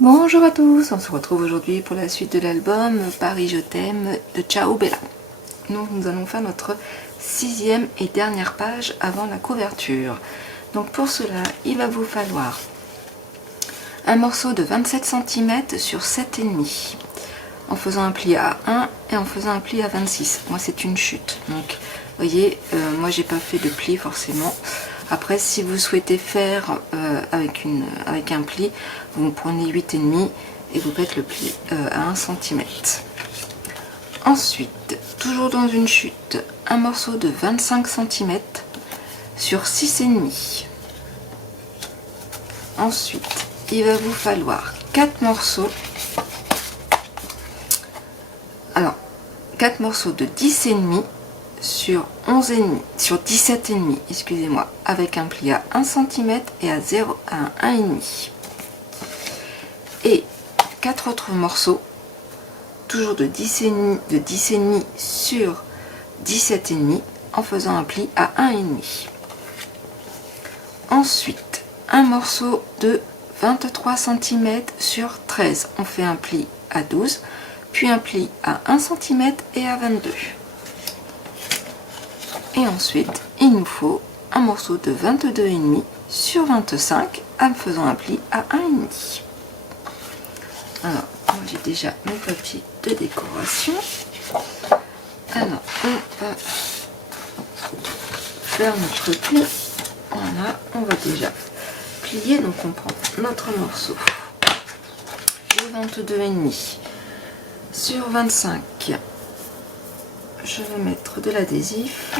Bonjour à tous, on se retrouve aujourd'hui pour la suite de l'album Paris je t'aime de Ciao Bella. Nous allons faire notre 6e et dernière page avant la couverture. Donc pour cela, il va vous falloir un morceau de 27 cm sur 7,5 en faisant un pli à 1 et en faisant un pli à 26. Moi c'est une chute, donc vous voyez, moi j'ai pas fait de pli forcément. Après, si vous souhaitez faire avec un pli, vous prenez 8,5 et vous faites le pli à 1 cm. Ensuite, toujours dans une chute, un morceau de 25 cm sur 6,5. Ensuite, il va vous falloir 4 morceaux. Alors, 4 morceaux de 10,5 sur 11,5, sur 17,5, excusez-moi, avec un pli à 1 cm et à 1,5. Et 4 autres morceaux, toujours de 10,5 sur 17,5, en faisant un pli à 1,5. Ensuite, un morceau de 23 cm sur 13, on fait un pli à 12, puis un pli à 1 cm et à 22. Et ensuite, il nous faut un morceau de 22,5 sur 25 en faisant un pli à 1,5. Alors, moi j'ai déjà mon papier de décoration. Alors, on va faire notre pli. Voilà, on va déjà plier. Donc, on prend notre morceau de 22,5 sur 25. Je vais mettre de l'adhésif.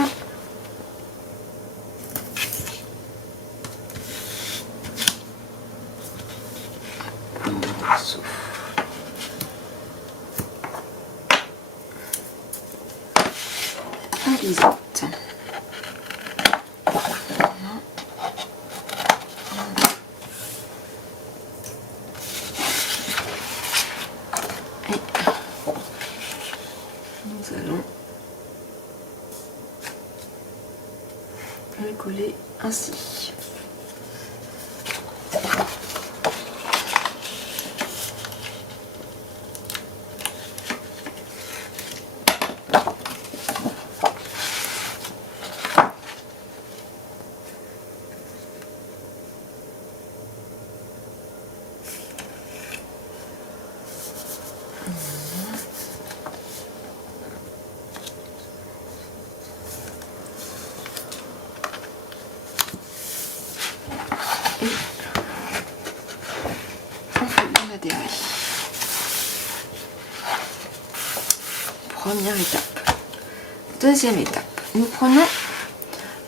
On biseaute. Et nous allons le coller ainsi. Première étape. Deuxième étape, nous prenons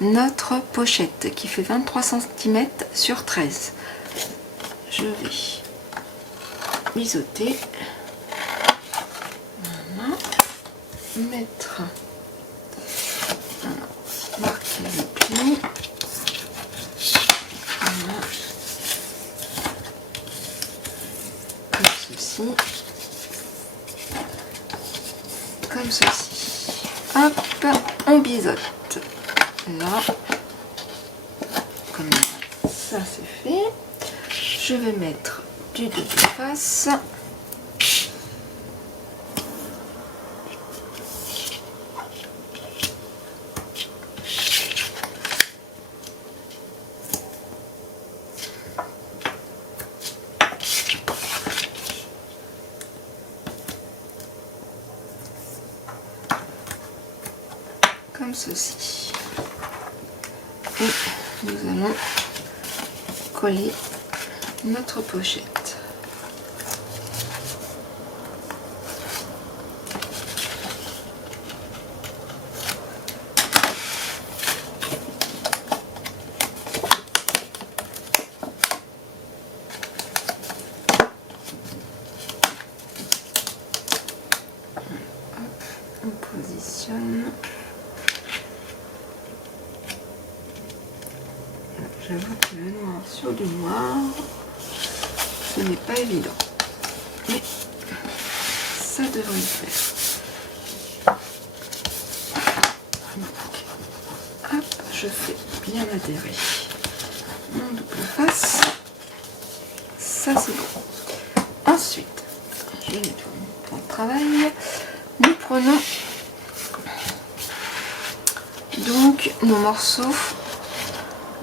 notre pochette qui fait 23 cm sur 13. Je vais biseauter, voilà, mettre, voilà, marquer le pli, voilà, comme ceci. Comme ceci. Hop, on biseaute. Là, comme ça c'est fait. Je vais mettre du double face. Comme ceci. Et nous allons coller notre pochette. On positionne. J'avoue que le noir sur du noir, ce n'est pas évident. Mais ça devrait le faire. Donc, hop, je fais bien adhérer mon double face. Ça c'est bon. travail. Nous prenons donc nos morceaux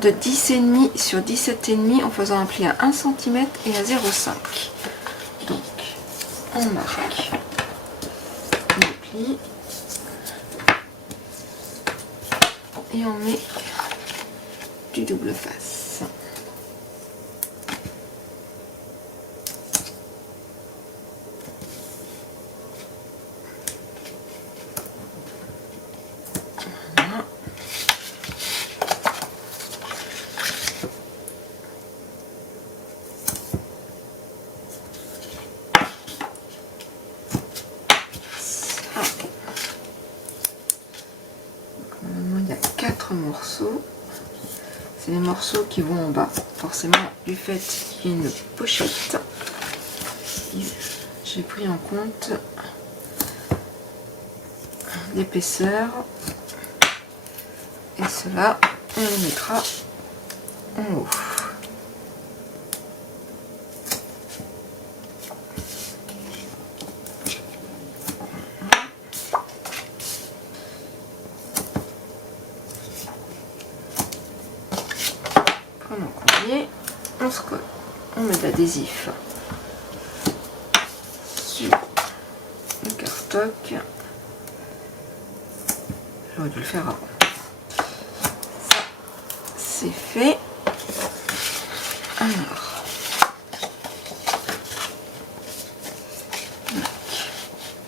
de 10,5 sur 17,5 en faisant un pli à 1 cm et à 0,5. Donc on marque le pli et on met du double face. Morceaux, c'est les morceaux qui vont en bas, forcément du fait qu'il y a une pochette. J'ai pris en compte l'épaisseur et cela on les mettra en haut. Pendant qu'on y est, on se colle. On met de l'adhésif sur le cartoc. J'aurais dû le faire avant. Ça, c'est fait. Alors,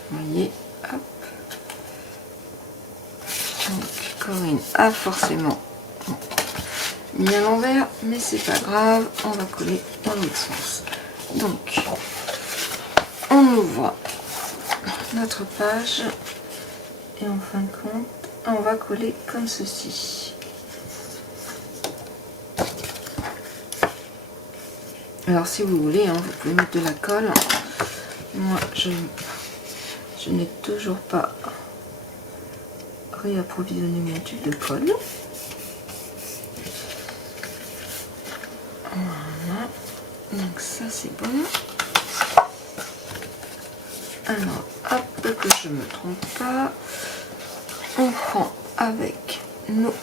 vous voyez, hop. Donc, Corinne a forcément mis à l'envers, mais c'est pas grave, on va coller dans l'autre sens. Donc, on ouvre notre page et en fin de compte, on va coller comme ceci. Alors si vous voulez, hein, vous pouvez mettre de la colle. Moi, je n'ai toujours pas réapprovisionné mon tube de colle. Voilà, donc ça c'est bon. Alors, hop, que je me trompe pas, on prend avec nos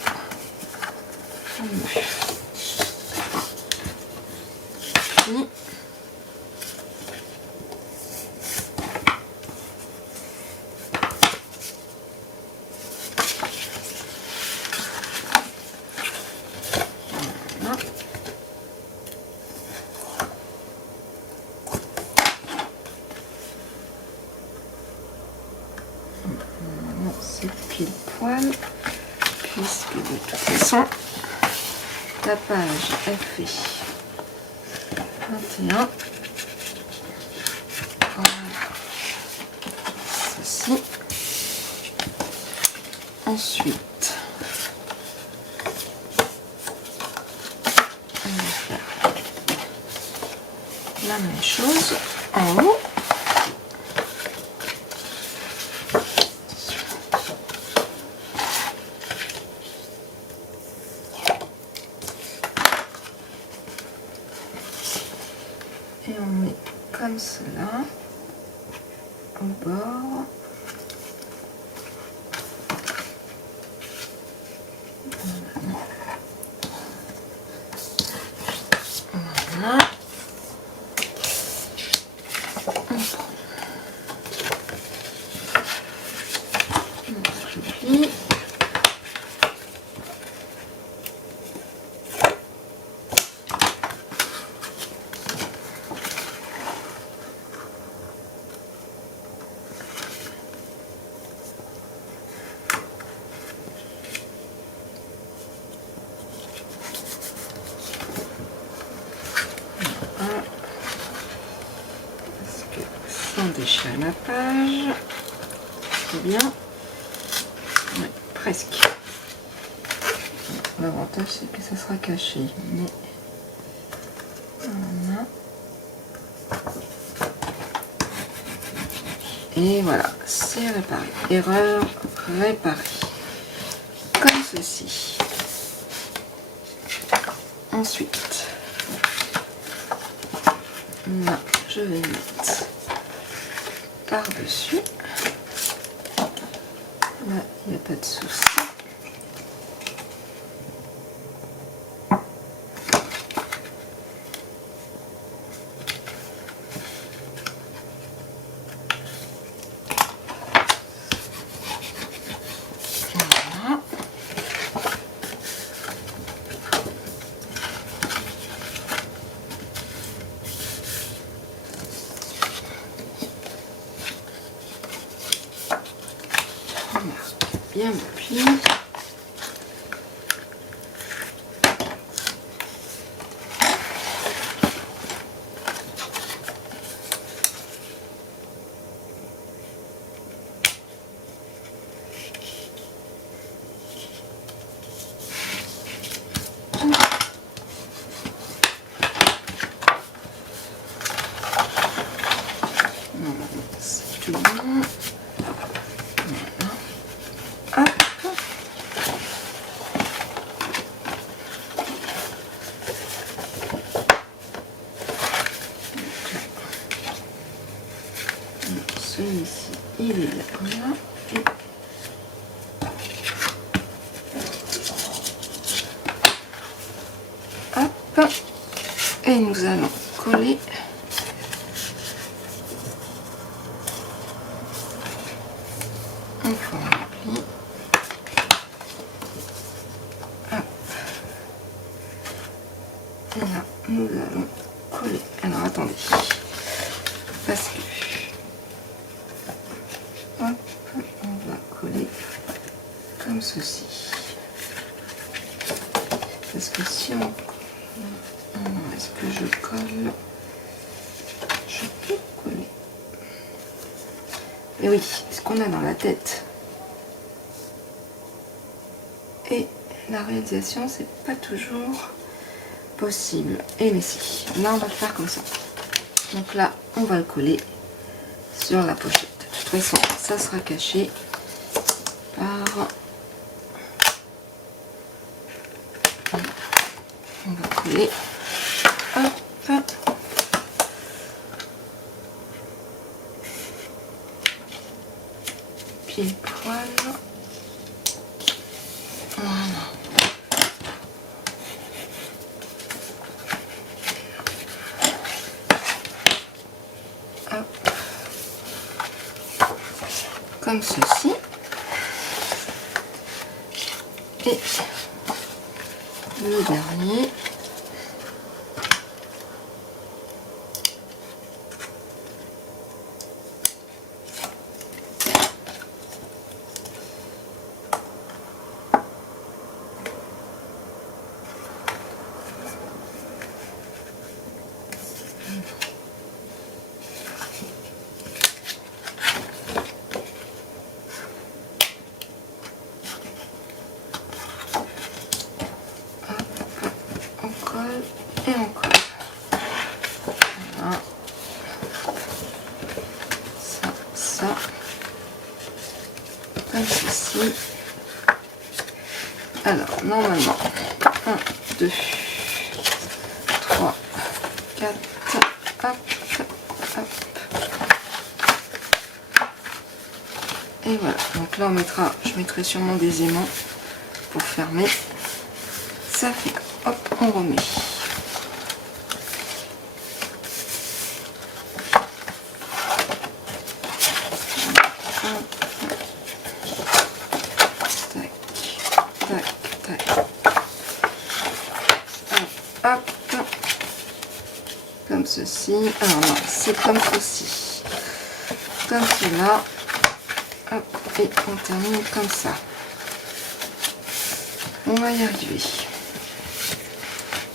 fameux plis. C'est pile poil, puisque de toute façon la page elle fait 21. Voilà, ceci. Ensuite, on va faire la même chose en haut. Et on met comme cela au bord. Voilà. On prend notre pli. On déchire la page, c'est bien, ouais, presque. L'avantage c'est que ça sera caché, mais voilà. Et voilà, c'est réparé. Erreur réparée. Comme ceci. Ensuite, là, je vais mettre par-dessus. Là, il n'y a pas de souci. Voilà. Bien le pli. C'est tout bon. Voilà. Hop. Celui-ci, il est là. Et hop. Et nous allons coller une fois rempli. Hop. Et là, nous allons coller. Alors attendez, parce que hop, on va coller comme ceci. Parce que si on... Est-ce que je colle? Je peux coller. Mais oui, ce qu'on a dans la tête et la réalisation, c'est pas toujours possible. Et mais si, là on va le faire comme ça. Donc là, on va le coller sur la pochette. De toute façon, ça sera caché par... On va coller. Hop. Pile poil. Voilà. Hop. Comme ceci. Et le dernier. Et on colle. Voilà. Ça. Comme ceci. Alors, normalement, 1, 2, 3, 4, hop, hop. Et voilà. Donc là, on mettra, je mettrai sûrement des aimants pour fermer. Ça fait, hop, on remet. Comme ceci. Alors non, c'est comme ceci. Comme cela. Hop, et on termine comme ça. On va y arriver.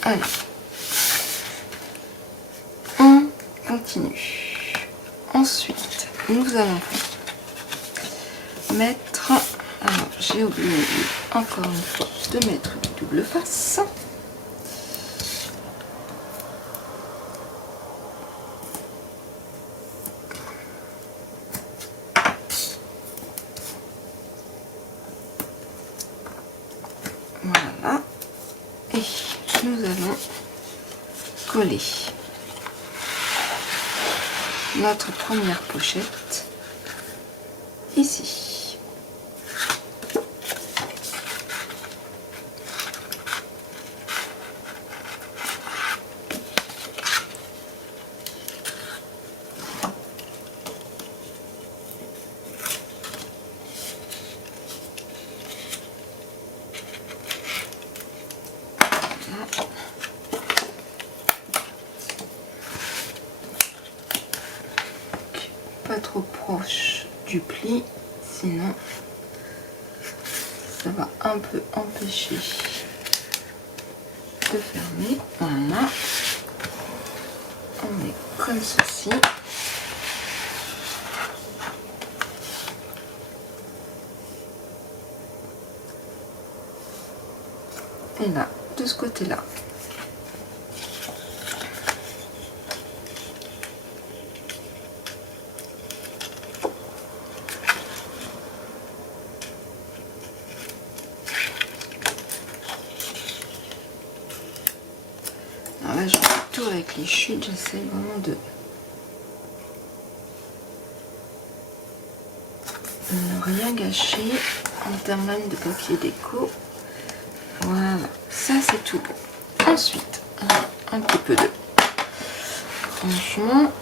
Allez. On continue. Ensuite, nous allons mettre... Alors, j'ai oublié encore une fois de mettre du double face. Voilà. Et nous allons coller notre première pochette ici. Pas trop proche du pli, sinon ça va un peu empêcher de fermer. Voilà, on met comme ceci. Et là, de ce côté-là. Alors là, je fais tout avec les chutes, j'essaie vraiment de ne rien gâcher en termes même de papier déco. Voilà, ça c'est tout bon. Ensuite, un petit peu de franchement.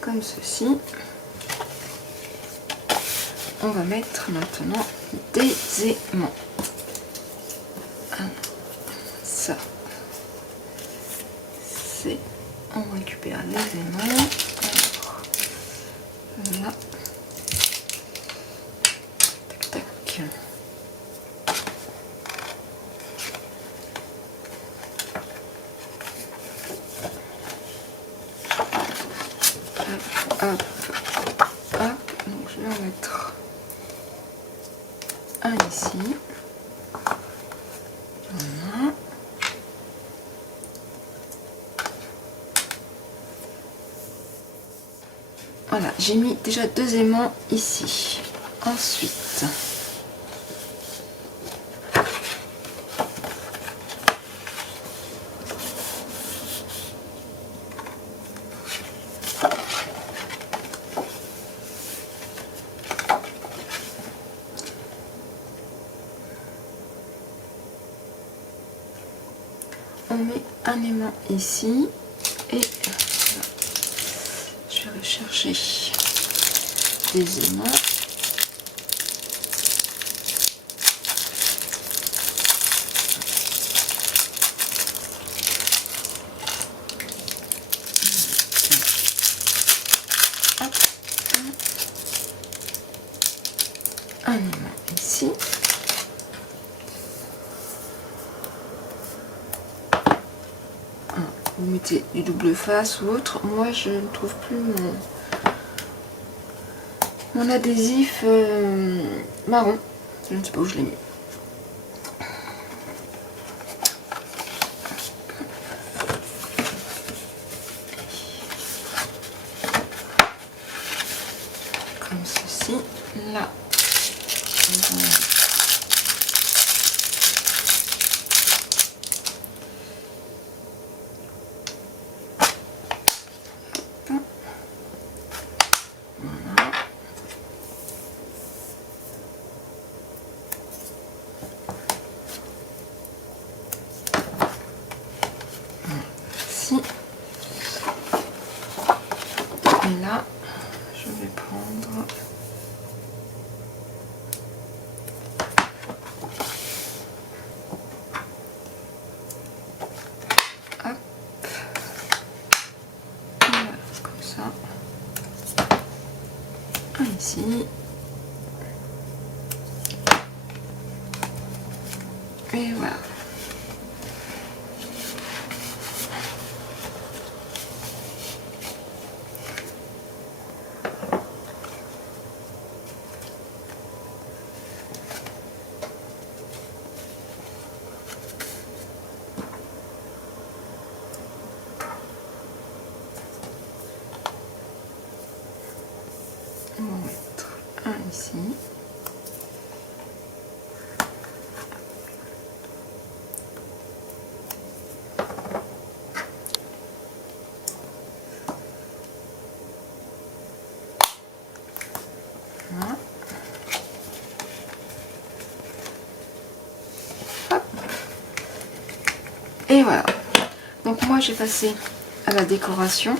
Comme ceci. On va mettre maintenant des aimants. Alors, ça, c'est... On récupère les aimants. Alors, voilà. Tac, tac. Hop, hop, hop. Donc je vais en mettre un ici. Voilà. Voilà, j'ai mis déjà 2 aimants ici. Ensuite, on met un aimant ici et je vais rechercher des aimants. Hop. Un aimant ici. Vous mettez du double face ou autre. Moi je ne trouve plus mon adhésif marron. Je ne sais pas où je l'ai mis. Comme ceci. Là. Et là, je vais prendre hop, voilà, comme ça, un ici, et voilà. On va mettre un ici. Et voilà. Donc moi j'ai passé à la décoration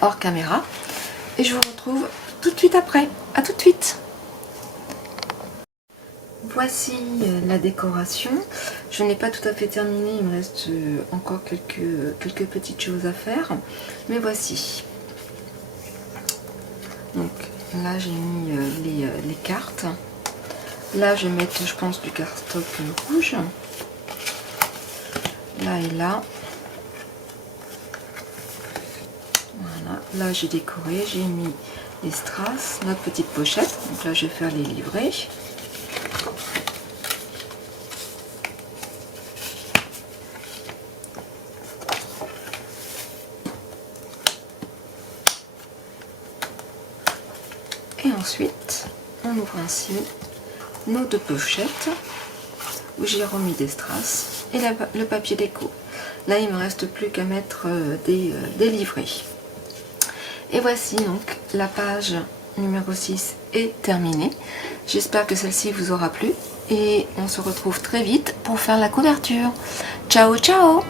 hors caméra. Et je vous retrouve tout de suite après. À tout de suite. Voici la décoration. Je n'ai pas tout à fait terminé, il me reste encore quelques petites choses à faire. Mais voici. Donc là j'ai mis les cartes. Là je vais mettre, je pense, du cardstock rouge. Là et là. Voilà. Là j'ai décoré, j'ai mis les strass, notre petite pochette. Donc là je vais faire les livrets. Et ensuite, on ouvre ainsi nos deux pochettes où j'ai remis des strass et le papier déco. Là, il ne me reste plus qu'à mettre des livrets. Et voici donc la page numéro 6 est terminée. J'espère que celle-ci vous aura plu et on se retrouve très vite pour faire la couverture. Ciao, ciao!